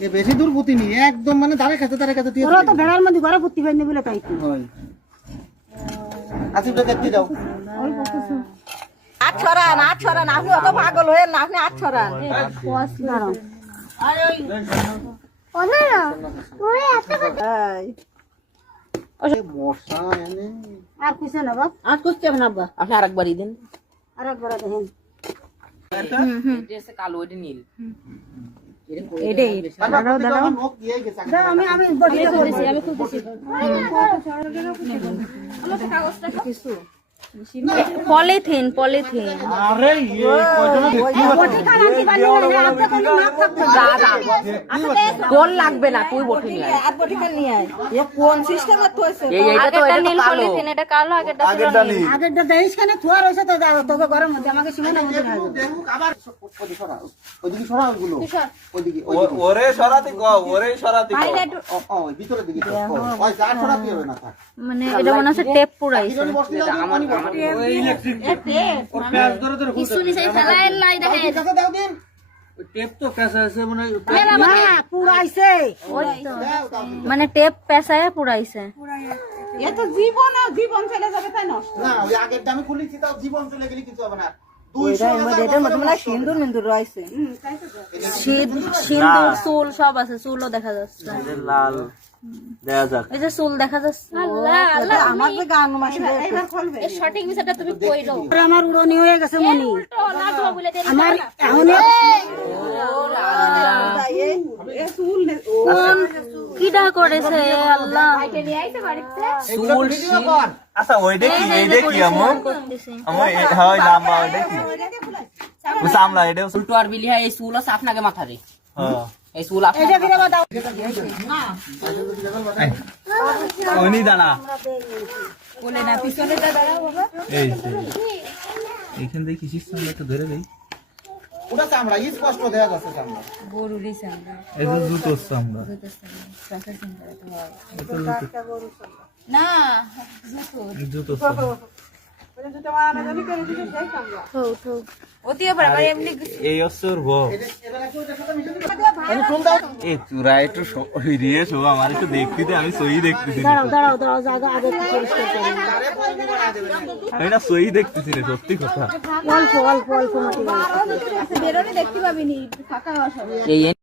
এ বেশি দূর পুঁতি নি একদম মানে ধারে কাছে দিয়ে ওরা তো ভেড়ার মধ্যে ঘরে পুঁতি ফেলনি বলে তাই তো হয় আসিফটা দেখতে দাও আট ছড়ান আপনি অত পাগল হয়ে না আপনি আট ছড়ান মশা এনে আর কিছু না বাপ আর করতে হবে না আব্বা আপনি আরেকবারই দেন আরেকবার দেখেন এটা কালো এটা নীল এটাই দাঁড়াও মুখ দিয়ে গেছে আমি বডিটা করেছি আমি খুলতেছি পলিথিন আরে ইয়ে কয়জন দেখি বডি কালাকি বানিয়ে আপনি কোন নাক থাকবে কোন লাগবে না তুই বটে নিয়ে আয় আর বডি কাল নিয়ে আয় এ কোন সিস্টেমে থইছে এই এইটা তো আগেরটা এটা নীল তো কালো পলিথিন এটা কালো আগেরটা নীল আগেরটা দেইস কেন থুয়া রইছে তো যাও তোকে গরম মধ্যে আমাকে সীমা না বুঝে দেখুক আবার ওদিকে সরাও ওগুলো ওদিকে ওরে সরাতে গো ওরে সরাতে গো ও ভিতরের দিকে ওই যা সরাতে হবে না থাক মানে এটা মনে হচ্ছে টেপ পুরাইছে আমার ওই ইলেকট্রিক ওর প্যাচ ধরে ধরে কিছু নিচে ফেলাই লাই দেখে কাছে দাও দিন টেপ তো কাছে আছে মানে না পুরাইছে মানে টেপ পেছায় পুরাইছে এ তো জীবন চলে যাবে তাই নষ্ট না ওই আগের দামে খুলেছি তাও জীবন চলে গেলে কিছু হবে না সিন্দুর মিন্দুর রয়েছে সিঁদুর চুল সব আছে চুলও দেখা যাচ্ছে লাল দেয়া যাক এই যে চুল দেখা যাচ্ছে আল্লাহ আল্লাহ আমার যে গান মাসে এবার খুলবে এই সঠিক বিষয়টা তুমি কইরো আমার উড়নি হয়ে গেছে মনি আমার এখন কোন কিডা করেছে আল্লাহ চুল আচ্ছা ওই দেখি এই দেখি আমো হয় নাম্বার ওই দেখি সামলা এটা উল্টো আর বিলি হয় এই চুল আছে আপনাকে মাথা রে হ্যাঁ এই চুল ওনি দাঁড়া বলে না পিছনে দাঁড়াও বাবা এই এইখান থেকে কিসির সঙ্গে একটু ধরে দেই ওটা চামড়া স্পষ্ট দেখা যাচ্ছে চামড়া গরুরই সামনে এই যে জুতো চামড়া না জুতো চামড়া এই অসর ভ এই চূড়া একটু হিরিয়ে শো আমার একটু দেখতে দে আমি সই দেখতেছি দাঁড়াও জায়গা আগে পরিষ্কার করুন আমি না সই দেখতেছি রে সত্যি কথা অল্প মাটি বেরোলে দেখতে পাবিনি ফাঁকা হওয়া সব এই